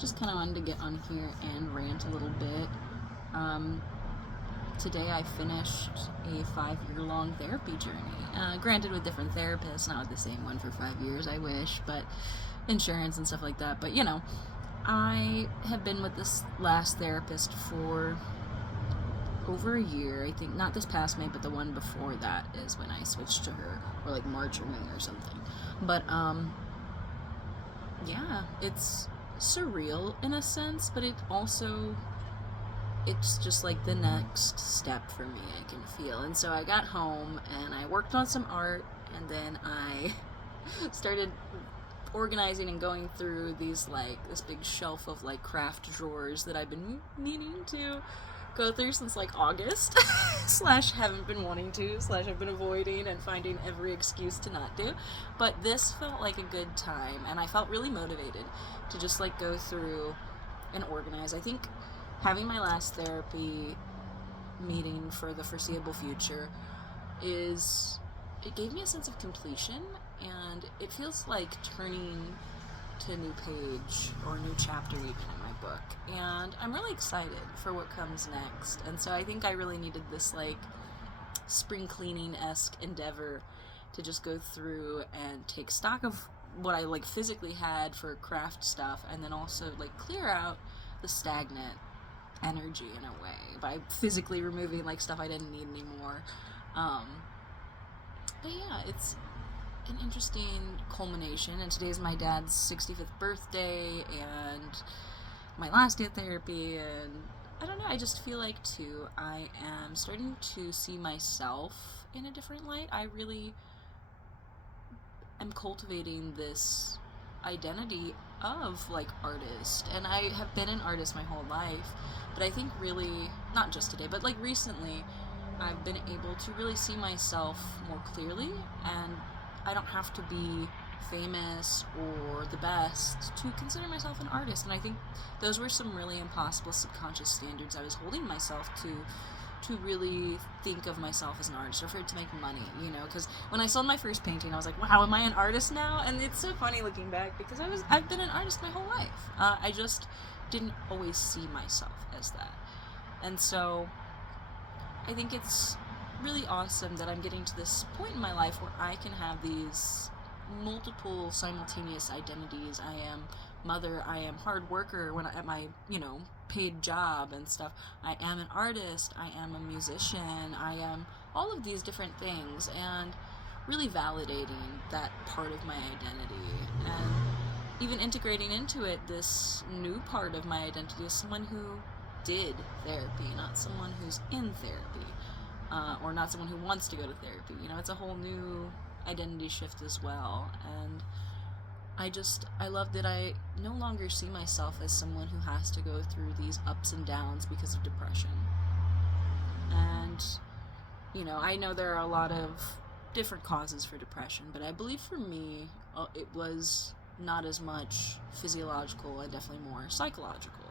just kind of wanted to get on here and rant a little bit. Today I finished a 5 year long therapy journey. Granted, with different therapists, not with the same one for 5 years, I wish, but insurance and stuff like that. But I have been with this last therapist for over a year. I think not this past May, but the one before that is when I switched to her, or like March or May or something. But yeah, it's surreal in a sense, but it's just like the next step for me, I can feel. And so I got home and I worked on some art, and then I started organizing and going through this big shelf of like craft drawers that I've been needing to go through since like August slash haven't been wanting to slash I've been avoiding and finding every excuse to not do. But this felt like a good time, and I felt really motivated to just like go through and organize. I think having my last therapy meeting for the foreseeable future it gave me a sense of completion, and it feels like turning to a new page or a new chapter even in my book, and I'm really excited for what comes next. And so I think I really needed this like spring cleaning-esque endeavor to just go through and take stock of what I like physically had for craft stuff, and then also like clear out the stagnant energy in a way by physically removing like stuff I didn't need anymore. But yeah, it's an interesting culmination, and today's my dad's 65th birthday and my last day of therapy, and I don't know, I just feel like too I am starting to see myself in a different light. I really am cultivating this identity of like artist, and I have been an artist my whole life, but I think really not just today, but like recently I've been able to really see myself more clearly, and I don't have to be famous or the best to consider myself an artist. And I think those were some really impossible subconscious standards I was holding myself to really think of myself as an artist or for it to make money, because when I sold my first painting I was like, wow, am I an artist now? And it's so funny looking back because I've been an artist my whole life. I just didn't always see myself as that. And so I think it's really awesome that I'm getting to this point in my life where I can have these multiple simultaneous identities. I am mother, I am hard worker when at my, paid job and stuff. I am an artist, I am a musician, I am all of these different things, and really validating that part of my identity, and even integrating into it this new part of my identity as someone who did therapy, not someone who's in therapy, or not someone who wants to go to therapy. It's a whole new identity shift as well. And I love that I no longer see myself as someone who has to go through these ups and downs because of depression. And, I know there are a lot of different causes for depression, but I believe for me, it was not as much physiological and definitely more psychological.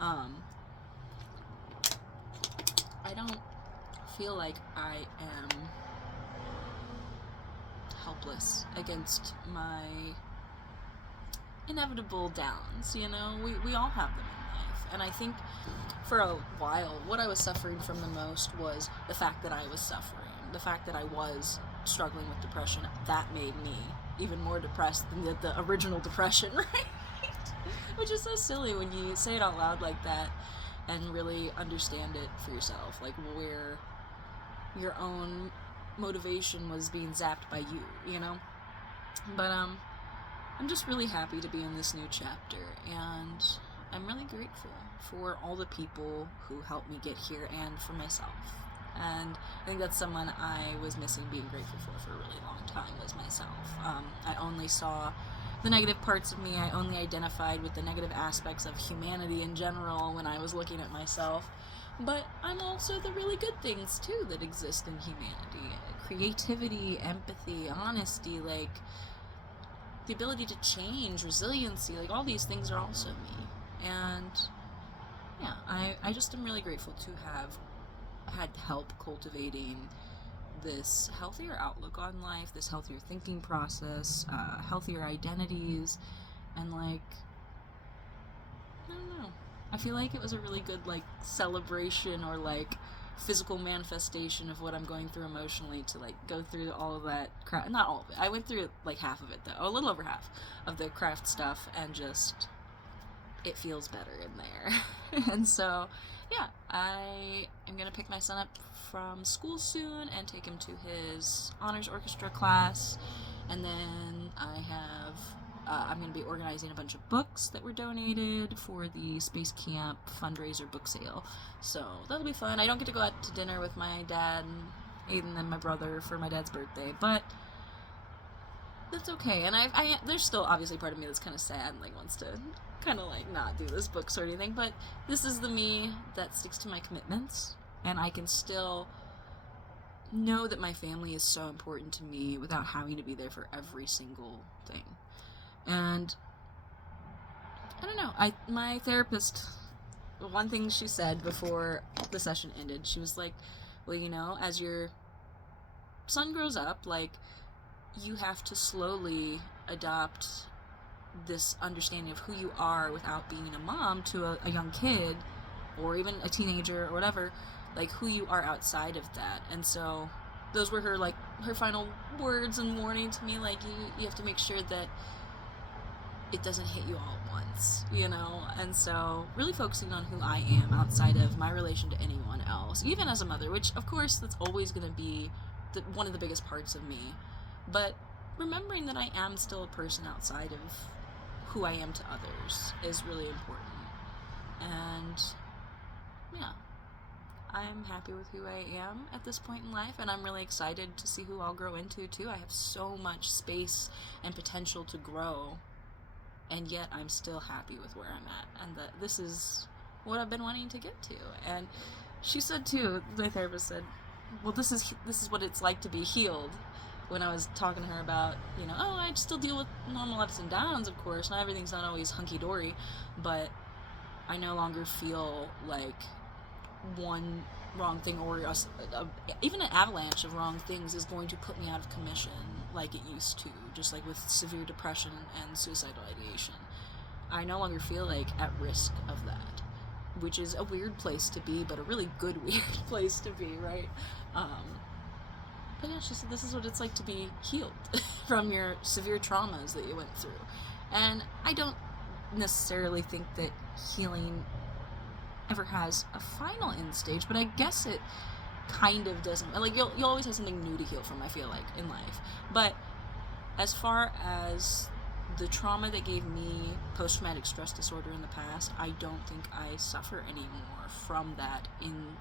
I don't feel like I am helpless against my inevitable downs. We all have them in life, and I think for a while what I was suffering from the most was the fact that I was suffering, the fact that I was struggling with depression. That made me even more depressed than the original depression, right? Which is so silly when you say it out loud like that and really understand it for yourself, like where your own motivation was being zapped by you. But I'm just really happy to be in this new chapter, and I'm really grateful for all the people who helped me get here and for myself. And I think that's someone I was missing being grateful for a really long time, was myself. I only saw the negative parts of me. I only identified with the negative aspects of humanity in general when I was looking at myself. But I'm also the really good things too that exist in humanity. Creativity, empathy, honesty, like the ability to change, resiliency, like all these things are also me. And yeah, I just am really grateful to have had help cultivating this healthier outlook on life, this healthier thinking process, healthier identities, and like I feel like it was a really good, like, celebration or, like, physical manifestation of what I'm going through emotionally to, like, go through all of that craft. Not all of it. I went through, like, half of it, though. A little over half of the craft stuff, and just, it feels better in there. And so, yeah, I am going to pick my son up from school soon and take him to his honors orchestra class. And then I'm going to be organizing a bunch of books that were donated for the Space Camp fundraiser book sale. So that'll be fun. I don't get to go out to dinner with my dad and Aiden and my brother for my dad's birthday, but that's okay. And there's still obviously part of me that's kind of sad and, like, wants to kind of, like, not do this books or anything, but this is the me that sticks to my commitments, and I can still know that my family is so important to me without having to be there for every single thing. And I don't know, my therapist, one thing she said before the session ended, she was like, well, you know, as your son grows up, like, you have to slowly adopt this understanding of who you are without being a mom to a young kid or even a teenager or whatever, like, who you are outside of that. And so those were her, like, her final words and warning to me, like, you have to make sure that it doesn't hit you all at once, you know? And so really focusing on who I am outside of my relation to anyone else, even as a mother, which of course that's always going to be one of the biggest parts of me, but remembering that I am still a person outside of who I am to others is really important. And yeah, I'm happy with who I am at this point in life, and I'm really excited to see who I'll grow into too. I have so much space and potential to grow, and yet I'm still happy with where I'm at, and that this is what I've been wanting to get to. And she said too, my therapist said, well, this is what it's like to be healed. When I was talking to her about, you know, oh, I still deal with normal ups and downs, of course, not everything's not always hunky-dory, but I no longer feel like one wrong thing or even an avalanche of wrong things is going to put me out of commission like it used to, just like with severe depression and suicidal ideation. I no longer feel like at risk of that, which is a weird place to be, but a really good weird place to be, right? But yeah, she said this is what it's like to be healed from your severe traumas that you went through. And I don't necessarily think that healing ever has a final end stage, but I guess it kind of doesn't. Like, you'll always have something new to heal from, I feel like, in life. But as far as the trauma that gave me post-traumatic stress disorder in the past, I don't think I suffer anymore from that in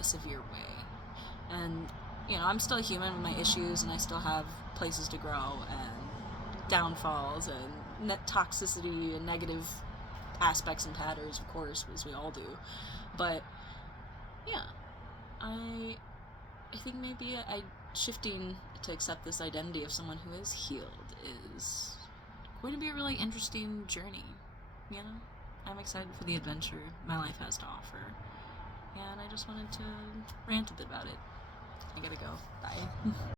a severe way. And you know, I'm still a human with my issues, and I still have places to grow and downfalls and toxicity and negative aspects and patterns, of course, as we all do. But yeah, I think maybe shifting to accept this identity of someone who is healed is going to be a really interesting journey. You know, I'm excited for the adventure my life has to offer, and I just wanted to rant a bit about it. I gotta go. Bye.